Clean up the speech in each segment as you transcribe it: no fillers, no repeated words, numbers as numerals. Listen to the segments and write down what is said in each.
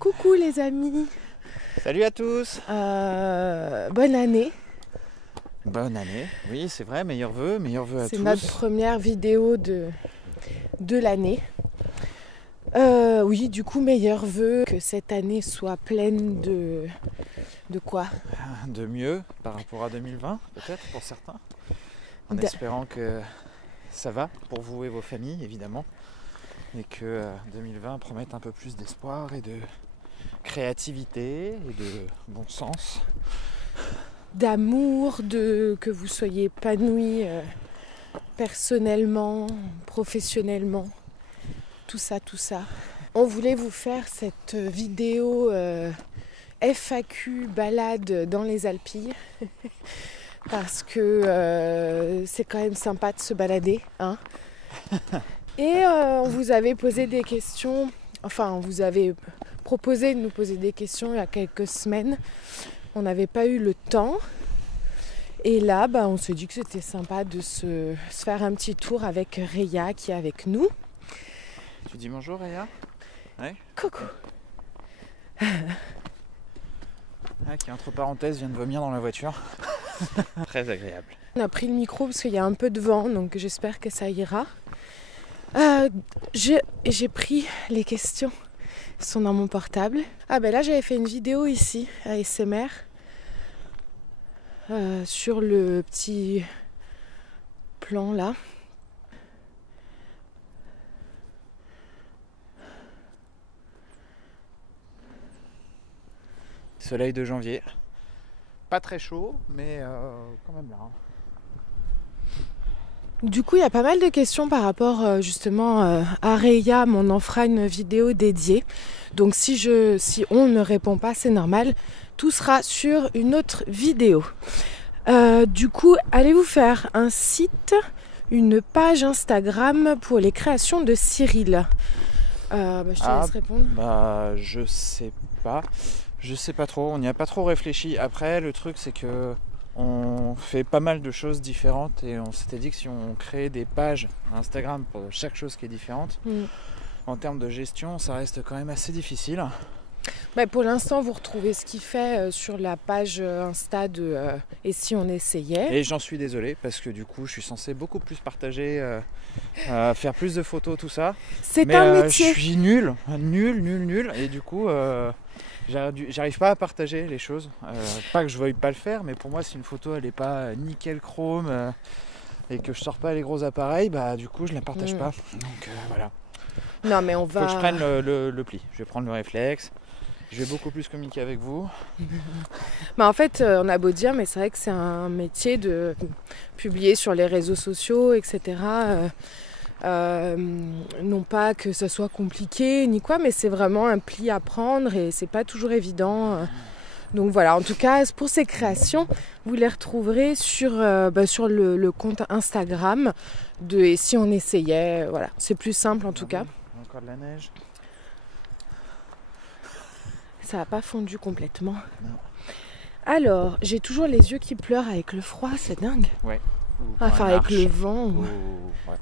Coucou les amis. Salut à tous. Bonne année. Bonne année. Oui, c'est vrai, meilleurs vœux à tous. C'est notre première vidéo de l'année. Oui, du coup, meilleurs vœux, que cette année soit pleine de quoi? De mieux par rapport à 2020, peut-être pour certains. En D- espérant que ça va pour vous et vos familles, évidemment. Et que 2020 promette un peu plus d'espoir et de créativité et de bon sens. D'amour, que vous soyez épanouis personnellement, professionnellement, tout ça. On voulait vous faire cette vidéo FAQ balade dans les Alpilles parce que c'est quand même sympa de se balader, hein. Et on vous avait posé des questions, enfin on vous avait proposé de nous poser des questions il y a quelques semaines. On n'avait pas eu le temps. Et là, on s'est dit que c'était sympa de se faire un petit tour avec Réa qui est avec nous. Tu dis bonjour Réa? Ouais. Coucou. Qui entre parenthèses vient de vomir dans la voiture. Très agréable. On a pris le micro parce qu'il y a un peu de vent, donc j'espère que ça ira. J'ai pris les questions, elles sont dans mon portable. Là j'avais fait une vidéo ici, ASMR, sur le petit plan là. Soleil de janvier. Pas très chaud, mais quand même là. Du coup, il y a pas mal de questions par rapport justement à Réa, mais on en fera une vidéo dédiée. Donc si on ne répond pas, c'est normal. Tout sera sur une autre vidéo. Du coup, allez vous faire un site, une page Instagram pour les créations de Cyril. Je te laisse répondre. Je sais pas. Je sais pas trop. On n'y a pas trop réfléchi. Après, le truc, c'est que on fait pas mal de choses différentes et on s'était dit que si on créait des pages Instagram pour chaque chose qui est différente, en termes de gestion, ça reste quand même assez difficile. Pour l'instant, vous retrouvez ce qu'il fait sur la page Insta de Et si on essayait. Et j'en suis désolé parce que du coup, je suis censé beaucoup plus partager, faire plus de photos, tout ça. C'est un métier. Je suis nul. Et du coup, j'arrive pas à partager les choses. Pas que je veuille pas le faire, mais pour moi, si une photo elle est pas nickel chrome et que je sors pas les gros appareils, du coup, je la partage pas. Donc voilà. Non, mais on va. Faut que je prenne le pli. Je vais prendre le réflexe. Je vais beaucoup plus communiquer avec vous. En fait, on a beau dire, mais c'est vrai que c'est un métier de publier sur les réseaux sociaux, etc. Non pas que ce soit compliqué ni quoi, mais c'est vraiment un pli à prendre et c'est pas toujours évident. Donc voilà, en tout cas, pour ces créations, vous les retrouverez sur le compte Instagram de Et si on essayait. Voilà, c'est plus simple en tout cas. Encore de la neige. Ça n'a pas fondu complètement. Non. Alors, j'ai toujours les yeux qui pleurent avec le froid, c'est dingue. Ouais. Enfin, avec le vent. Ouais.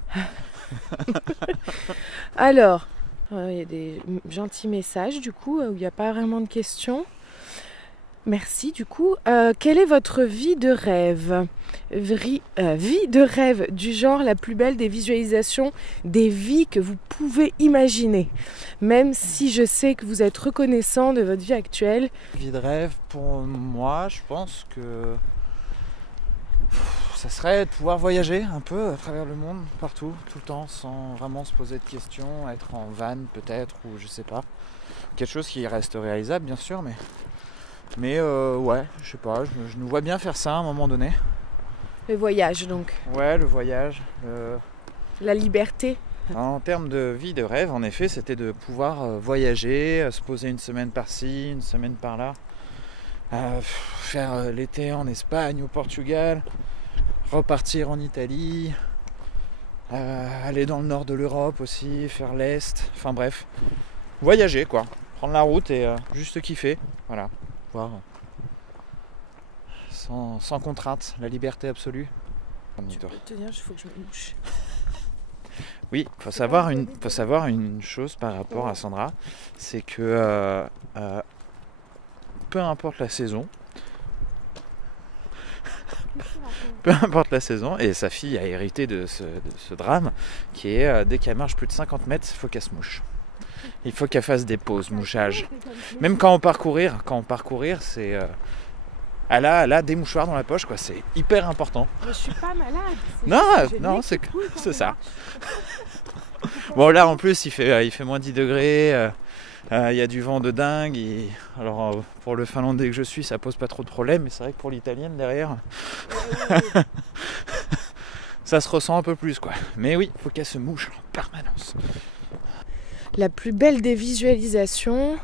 Alors, il y a des gentils messages du coup, où il n'y a pas vraiment de questions. Merci du coup. Quelle est votre vie de rêve? Vie de rêve du genre la plus belle des visualisations des vies que vous pouvez imaginer. Même si je sais que vous êtes reconnaissant de votre vie actuelle. Vie de rêve pour moi, je pense que ça serait de pouvoir voyager un peu à travers le monde, partout, tout le temps, sans vraiment se poser de questions, être en van peut-être, ou je sais pas. Quelque chose qui reste réalisable bien sûr, mais ouais, je sais pas, je nous vois bien faire ça à un moment donné. Le voyage donc. Ouais, le voyage. La liberté. En termes de vie de rêve, en effet, c'était de pouvoir voyager, se poser une semaine par-ci, une semaine par-là, faire l'été en Espagne, au Portugal, repartir en Italie, aller dans le nord de l'Europe aussi, faire l'Est, enfin bref, voyager quoi, prendre la route et juste kiffer, voilà, voir sans contrainte, la liberté absolue. Je peux te dire, il faut que je me mouche. Oui, faut savoir une chose par rapport à Sandra, c'est que peu importe la saison, et sa fille a hérité de ce drame, qui est dès qu'elle marche plus de 50 mètres, il faut qu'elle se mouche. Il faut qu'elle fasse des pauses, mouchage. Même quand on part courir, c'est... elle a des mouchoirs dans la poche, quoi. C'est hyper important. Mais je suis pas malade. Non, c'est ça. Bon, là, en plus, il fait moins 10 degrés. Il y a du vent de dingue. Alors, pour le Finlandais que je suis, ça pose pas trop de problème. Mais c'est vrai que pour l'Italienne, derrière, ça se ressent un peu plus, quoi. Mais oui, il faut qu'elle se mouche en permanence. La plus belle des visualisations,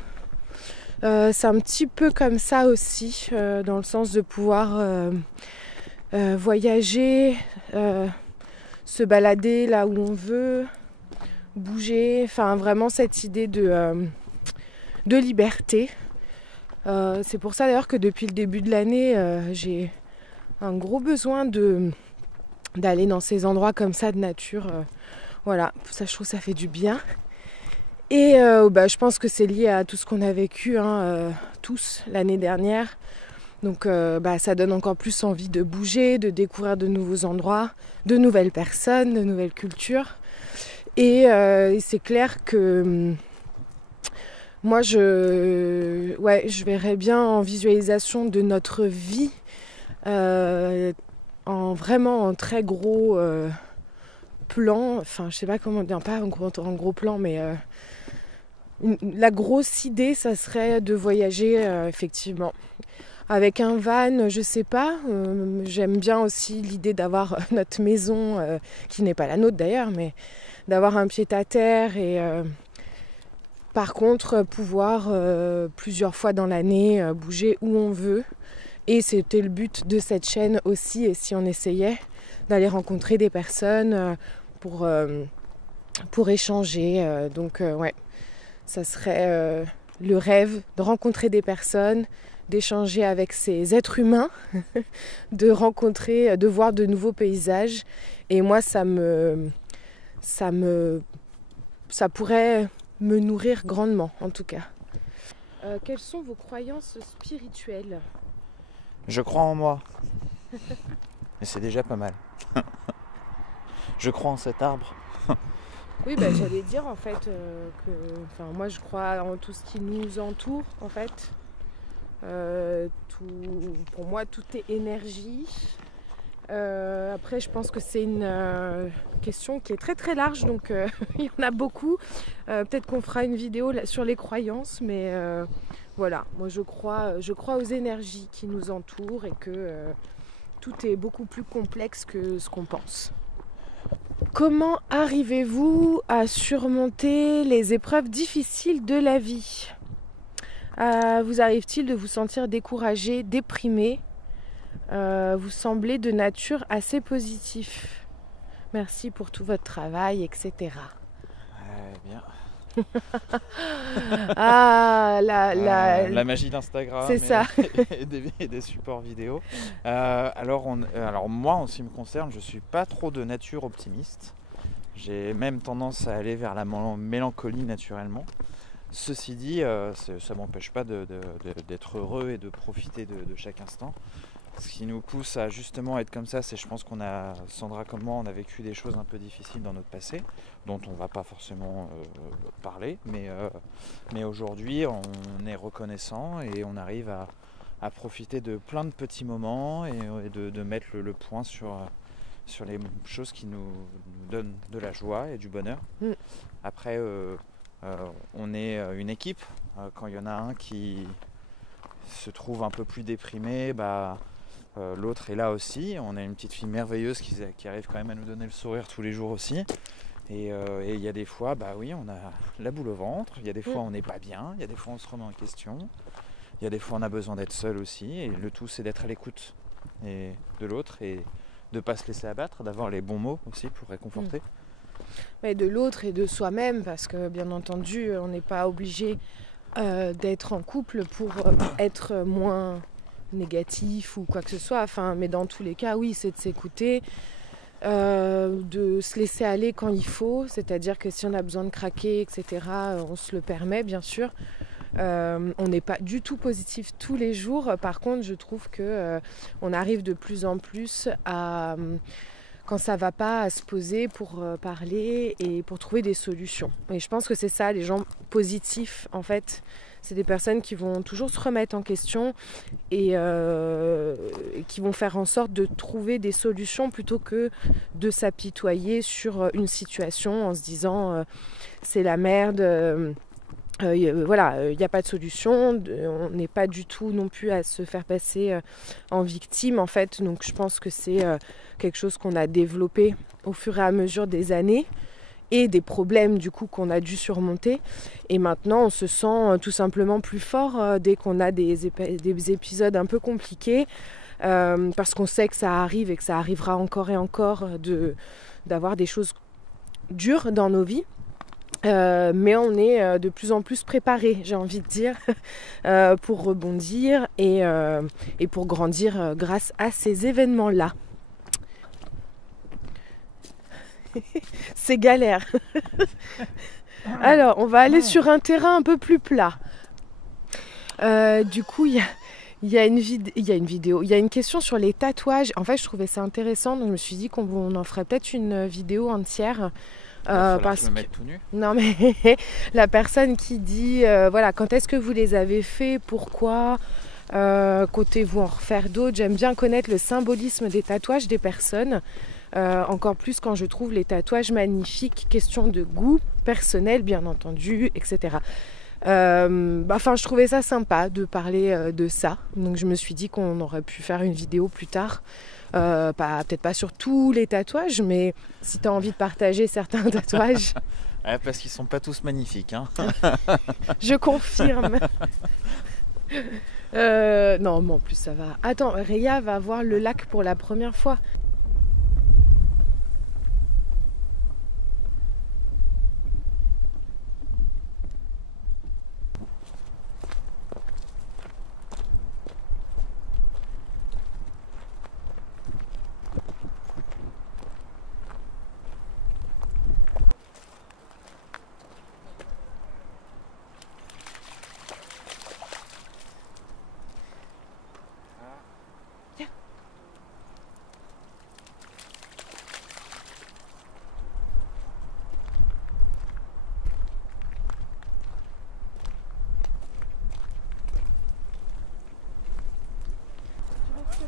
c'est un petit peu comme ça aussi, dans le sens de pouvoir voyager, se balader là où on veut, bouger, enfin vraiment cette idée de liberté. C'est pour ça d'ailleurs que depuis le début de l'année, j'ai un gros besoin d'aller dans ces endroits comme ça de nature. Voilà, ça je trouve ça fait du bien. Et je pense que c'est lié à tout ce qu'on a vécu tous l'année dernière. Donc ça donne encore plus envie de bouger, de découvrir de nouveaux endroits, de nouvelles personnes, de nouvelles cultures. Et c'est clair que moi je verrais bien en visualisation de notre vie en très gros plan. Enfin je sais pas comment dire, pas en gros plan, mais la grosse idée, ça serait de voyager effectivement avec un van, je sais pas. J'aime bien aussi l'idée d'avoir notre maison, qui n'est pas la nôtre d'ailleurs, mais d'avoir un pied-à-terre et par contre pouvoir plusieurs fois dans l'année bouger où on veut. Et c'était le but de cette chaîne aussi, et si on essayait d'aller rencontrer des personnes pour échanger. Ça serait le rêve de rencontrer des personnes, d'échanger avec ces êtres humains, de voir de nouveaux paysages. Et moi, ça pourrait me nourrir grandement, en tout cas. Quelles sont vos croyances spirituelles ? Je crois en moi. Mais c'est déjà pas mal. Je crois en cet arbre. Oui, j'allais dire en fait moi je crois en tout ce qui nous entoure en fait. Pour moi tout est énergie. Après je pense que c'est une question qui est très très large, donc il y en a beaucoup. Peut-être qu'on fera une vidéo sur les croyances, mais voilà, moi je crois aux énergies qui nous entourent et que tout est beaucoup plus complexe que ce qu'on pense. Comment arrivez-vous à surmonter les épreuves difficiles de la vie ? Vous arrive-t-il de vous sentir découragé, déprimé ? Vous semblez de nature assez positif. Merci pour tout votre travail, etc. Bien. La magie d'Instagram, c'est ça. et des supports vidéo. Alors moi, en ce qui me concerne, je suis pas trop de nature optimiste. J'ai même tendance à aller vers la mélancolie naturellement. Ceci dit, ça m'empêche pas d'être heureux et de profiter de chaque instant. Ce qui nous pousse à justement être comme ça, c'est je pense Sandra comme moi, on a vécu des choses un peu difficiles dans notre passé, dont on ne va pas forcément parler, mais aujourd'hui on est reconnaissant et on arrive à profiter de plein de petits moments et de mettre le point sur les choses qui nous donnent de la joie et du bonheur. Après, on est une équipe. Quand il y en a un qui se trouve un peu plus déprimé, l'autre est là aussi. On a une petite fille merveilleuse qui arrive quand même à nous donner le sourire tous les jours aussi. Et il y a des fois, on a la boule au ventre. Il y a des fois on n'est pas bien. Il y a des fois on se remet en question. Il y a des fois on a besoin d'être seul aussi. Et le tout c'est d'être à l'écoute de l'autre et de ne pas se laisser abattre, d'avoir les bons mots aussi pour réconforter. Mais de l'autre et de soi-même, parce que bien entendu on n'est pas obligé d'être en couple pour être moins négatif ou quoi que ce soit, mais dans tous les cas oui, c'est de s'écouter, de se laisser aller quand il faut, c'est-à-dire que si on a besoin de craquer, etc., on se le permet bien sûr. On n'est pas du tout positif tous les jours. Par contre, je trouve que on arrive de plus en plus à, quand ça va pas, à se poser pour parler et pour trouver des solutions. Et je pense que c'est ça, les gens positifs, en fait, c'est des personnes qui vont toujours se remettre en question et qui vont faire en sorte de trouver des solutions plutôt que de s'apitoyer sur une situation en se disant c'est la merde. Voilà, il n'y a pas de solution, on n'est pas du tout non plus à se faire passer en victime en fait, donc je pense que c'est quelque chose qu'on a développé au fur et à mesure des années et des problèmes du coup qu'on a dû surmonter, et maintenant on se sent tout simplement plus fort dès qu'on a des épisodes un peu compliqués, parce qu'on sait que ça arrive et que ça arrivera encore et encore d'avoir des choses dures dans nos vies. Mais on est de plus en plus préparé, j'ai envie de dire, pour rebondir et pour grandir grâce à ces événements-là. C'est galère. Alors, on va aller sur un terrain un peu plus plat. Du coup, il y a une vidéo, il y a une question sur les tatouages. En fait, je trouvais ça intéressant, donc je me suis dit qu'on en ferait peut-être une vidéo entière. Parce que me mettre tout nu. Non mais la personne qui dit voilà, quand est-ce que vous les avez fait, pourquoi, comptez-vous en refaire d'autres. J'aime bien connaître le symbolisme des tatouages des personnes, encore plus quand je trouve les tatouages magnifiques, question de goût personnel bien entendu, etc. Je trouvais ça sympa de parler de ça, donc je me suis dit qu'on aurait pu faire une vidéo plus tard. Peut-être pas sur tous les tatouages, mais si tu as envie de partager certains tatouages. Ouais, parce qu'ils sont pas tous magnifiques. Hein. Je confirme. Non, mais en plus ça va. Attends, Réa va voir le lac pour la première fois.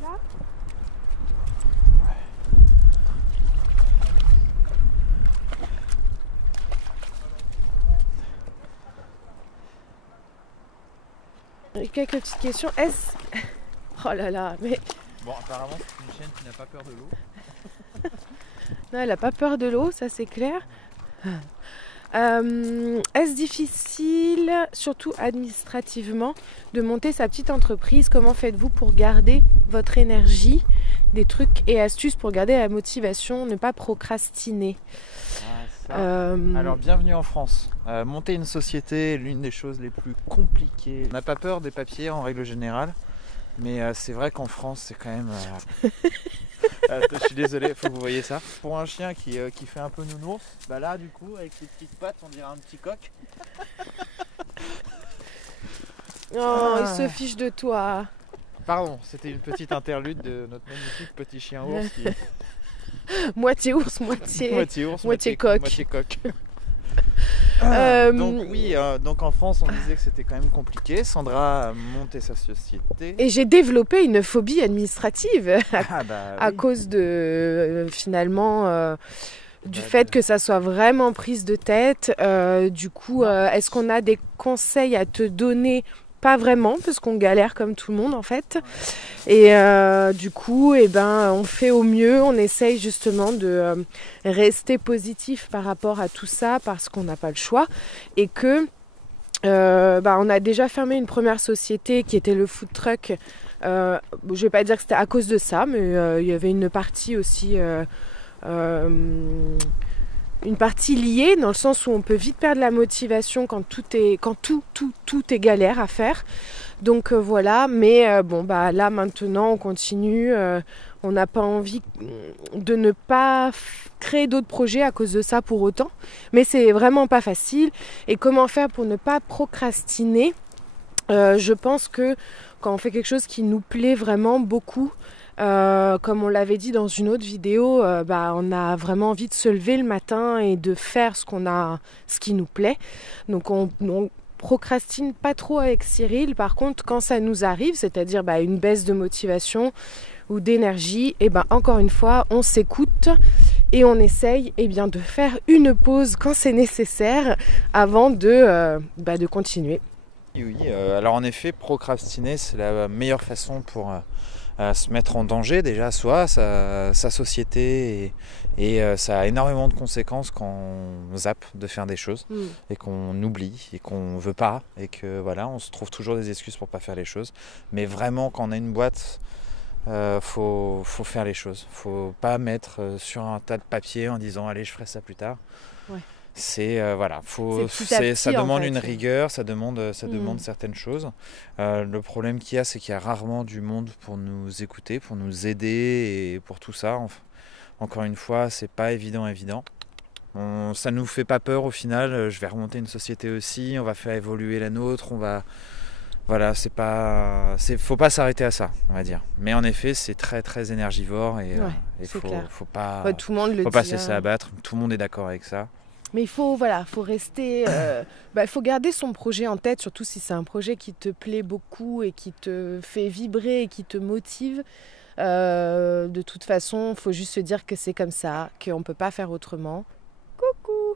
Là. Quelques petites questions. Oh là là, mais... Bon, apparemment c'est une chienne qui n'a pas peur de l'eau. Non, elle n'a pas peur de l'eau, ça c'est clair. Est-ce difficile, surtout administrativement, de monter sa petite entreprise? Comment faites-vous pour garder votre énergie? Des trucs et astuces pour garder la motivation, ne pas procrastiner. Alors bienvenue en France. Monter une société est l'une des choses les plus compliquées. On n'a pas peur des papiers en règle générale, mais c'est vrai qu'en France c'est quand même... je suis désolé, faut que vous voyez ça. Pour un chien qui fait un peu nounours, bah là du coup avec ses petites pattes on dirait un petit coq. Oh, il se fiche de toi. Pardon, c'était une petite interlude de notre magnifique petit chien ours qui... moitié ours, moitié ours, moitié coq. Moitié coq. Donc en France on disait que c'était quand même compliqué. Sandra a monté sa société. Et j'ai développé une phobie administrative à oui. cause de du fait que ça soit vraiment prise de tête. Du coup, est-ce qu'on a des conseils à te donner? Pas vraiment, parce qu'on galère comme tout le monde en fait. Et du coup, on fait au mieux. On essaye justement de rester positif par rapport à tout ça, parce qu'on n'a pas le choix. Et que on a déjà fermé une première société qui était le food truck. Je vais pas dire que c'était à cause de ça, mais il y avait une partie aussi une partie liée, dans le sens où on peut vite perdre la motivation quand tout est galère à faire. Donc voilà, mais bon bah là maintenant on continue, on n'a pas envie de ne pas créer d'autres projets à cause de ça pour autant, mais c'est vraiment pas facile. Et comment faire pour ne pas procrastiner? Je pense que quand on fait quelque chose qui nous plaît vraiment beaucoup, comme on l'avait dit dans une autre vidéo, on a vraiment envie de se lever le matin et de faire ce qui nous plaît. Donc on procrastine pas trop avec Cyril. Par contre, quand ça nous arrive, c'est-à-dire une baisse de motivation ou d'énergie, et encore une fois, on s'écoute et on essaye de faire une pause quand c'est nécessaire avant de continuer. Oui, alors en effet, procrastiner, c'est la meilleure façon pour se mettre en danger déjà, soi, sa société, et ça a énormément de conséquences quand on zappe de faire des choses et qu'on oublie et qu'on veut pas, et que voilà, on se trouve toujours des excuses pour pas faire les choses. Mais vraiment, quand on a une boîte, faut faire les choses. Faut pas mettre sur un tas de papier en disant allez, je ferai ça plus tard. Ouais. C'est ça demande une rigueur, ça demande certaines choses. Le problème qu'il y a, c'est qu'il y a rarement du monde pour nous écouter, pour nous aider et pour tout ça. Encore une fois, c'est pas évident. Ça nous fait pas peur au final. Je vais remonter une société aussi, on va faire évoluer la nôtre, voilà, faut pas s'arrêter à ça, on va dire. Mais en effet, c'est très très énergivore et faut pas se laisser abattre. Tout le monde est d'accord avec ça. Mais il faut rester, faut garder son projet en tête, surtout si c'est un projet qui te plaît beaucoup et qui te fait vibrer et qui te motive. De toute façon, il faut juste se dire que c'est comme ça, qu'on ne peut pas faire autrement. Coucou!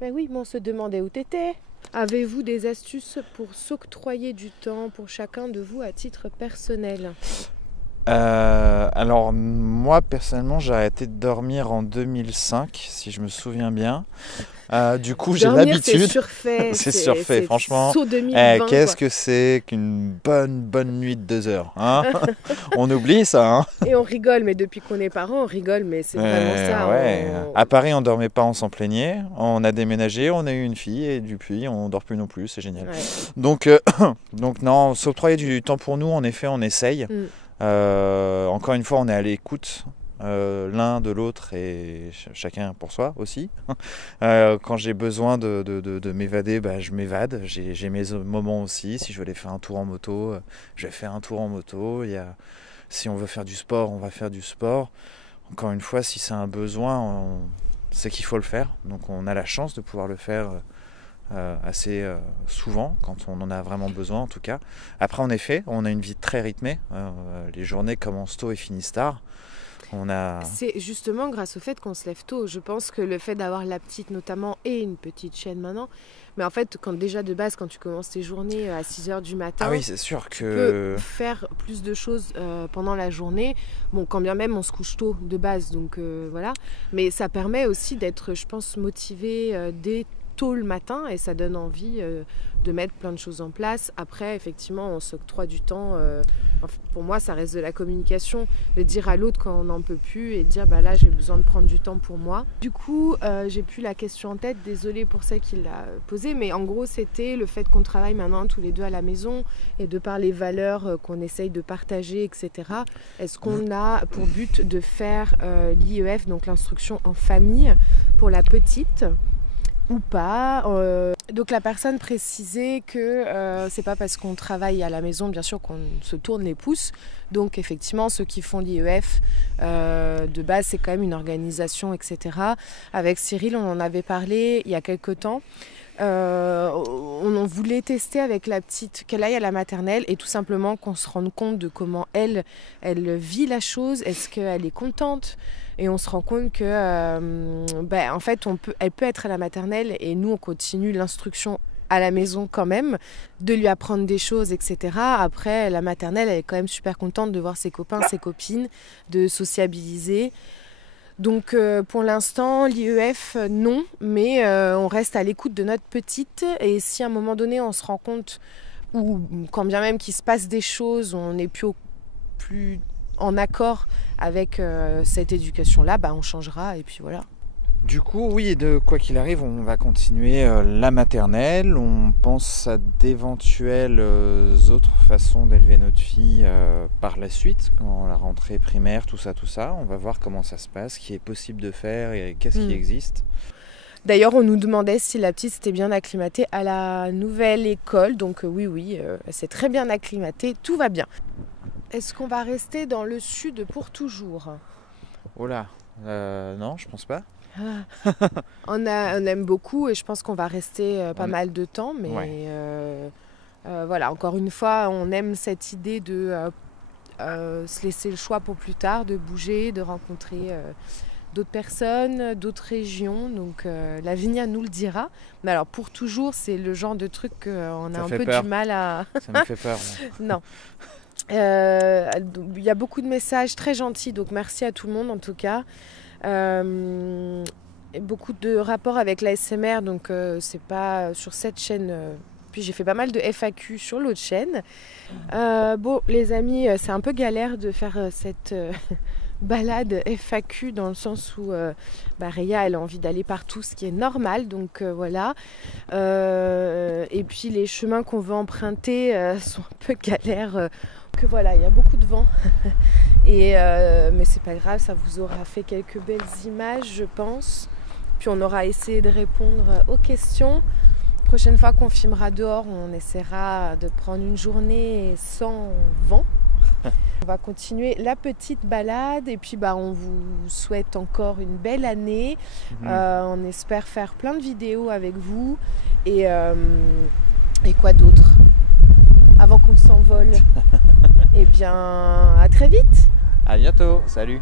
Ben oui, mais on se demandait où t'étais. Avez-vous des astuces pour s'octroyer du temps pour chacun de vous à titre personnel ? Alors moi personnellement j'ai arrêté de dormir en 2005 si je me souviens bien. Du coup j'ai l'habitude. C'est surfait franchement. Qu'est-ce que c'est qu'une bonne nuit de 2 heures hein? On oublie ça hein. Et on rigole, mais depuis qu'on est parents on rigole, mais c'est vraiment ça. Ouais. À Paris on dormait pas, on s'en plaignait. On a déménagé, on a eu une fille et depuis on dort plus non plus, c'est génial. Ouais. Donc non, s'octroyer du temps pour nous, en effet on essaye. Encore une fois, on est à l'écoute l'un de l'autre et chacun pour soi aussi. Quand j'ai besoin de m'évader, je m'évade. J'ai mes moments aussi. Si je veux aller faire un tour en moto, je vais faire un tour en moto. Si on veut faire du sport, on va faire du sport. Encore une fois, si c'est un besoin, c'est qu'il faut le faire. Donc on a la chance de pouvoir le faire assez souvent quand on en a vraiment besoin en tout cas. Après en effet on a une vie très rythmée, les journées commencent tôt et finissent tard. C'est justement grâce au fait qu'on se lève tôt. Je pense que le fait d'avoir la petite notamment et une petite chienne maintenant, mais en fait déjà de base quand tu commences tes journées à 6h du matin, oui, c'est sûr que tu peux faire plus de choses pendant la journée. Bon, quand bien même on se couche tôt de base, donc voilà, mais ça permet aussi d'être, je pense, motivé dès tôt le matin et ça donne envie de mettre plein de choses en place. Après, effectivement, on s'octroie du temps. Pour moi, ça reste de la communication, de dire à l'autre quand on n'en peut plus et de dire là, j'ai besoin de prendre du temps pour moi. Du coup, j'ai plus la question en tête, désolée pour celle qui l'a posée, mais en gros, c'était le fait qu'on travaille maintenant tous les deux à la maison et de par les valeurs qu'on essaye de partager, etc. Est-ce qu'on a pour but de faire l'IEF, donc l'instruction en famille, pour la petite ou pas. Donc la personne précisait que c'est pas parce qu'on travaille à la maison bien sûr qu'on se tourne les pouces. Donc effectivement ceux qui font l'IEF de base c'est quand même une organisation, etc. Avec Cyril on en avait parlé il y a quelques temps. On en voulait tester avec la petite qu'elle aille à la maternelle et tout simplement qu'on se rende compte de comment elle vit la chose. Est-ce qu'elle est contente? Et on se rend compte que en fait elle peut être à la maternelle et nous on continue l'instruction à la maison quand même, de lui apprendre des choses, etc. Après la maternelle elle est quand même super contente de voir ses copains, ses copines, de sociabiliser. Donc pour l'instant l'IEF non, mais on reste à l'écoute de notre petite et si à un moment donné on se rend compte ou quand bien même qu'il se passe des choses, on n'est plus en accord avec cette éducation-là, on changera et puis voilà. Du coup, oui, quoi qu'il arrive, on va continuer la maternelle. On pense à d'éventuelles autres façons d'élever notre fille par la suite, quand la rentrée primaire, tout ça. On va voir comment ça se passe, ce qui est possible de faire et qu'est-ce qui existe. D'ailleurs, on nous demandait si la petite s'était bien acclimatée à la nouvelle école. Donc oui, elle s'est très bien acclimatée, tout va bien. Est-ce qu'on va rester dans le sud pour toujours ? Oh là, non, je pense pas. On aime beaucoup et je pense qu'on va rester pas mal de temps, mais voilà, encore une fois, on aime cette idée de se laisser le choix pour plus tard, de bouger, de rencontrer d'autres personnes, d'autres régions. Donc la Vigna nous le dira. Mais alors pour toujours, c'est le genre de truc qu'on a un peu du mal à... Ça me fait peur. Non. Il y a beaucoup de messages très gentils, donc merci à tout le monde en tout cas. Beaucoup de rapports avec l'ASMR, donc c'est pas sur cette chaîne. Puis j'ai fait pas mal de FAQ sur l'autre chaîne. Bon, les amis, c'est un peu galère de faire cette balade FAQ dans le sens où Réa, elle a envie d'aller partout, ce qui est normal, donc voilà. Et puis les chemins qu'on veut emprunter sont un peu galères. Que voilà, il y a beaucoup de vent. Mais c'est pas grave, ça vous aura fait quelques belles images, je pense. Puis on aura essayé de répondre aux questions. Prochaine fois qu'on filmera dehors, on essaiera de prendre une journée sans vent. On va continuer la petite balade et puis on vous souhaite encore une belle année. On espère faire plein de vidéos avec vous et quoi d'autre avant qu'on s'envole. Eh bien, à très vite. À bientôt, salut.